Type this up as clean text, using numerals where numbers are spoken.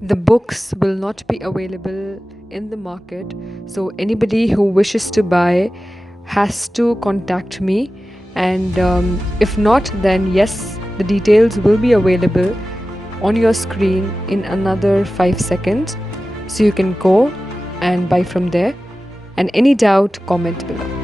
The books will not be available in the market, so anybody who wishes to buy has to contact me. And if not, then yes, the details will be available on your screen in another 5 seconds, so you can go and buy from there. And any doubt, comment below.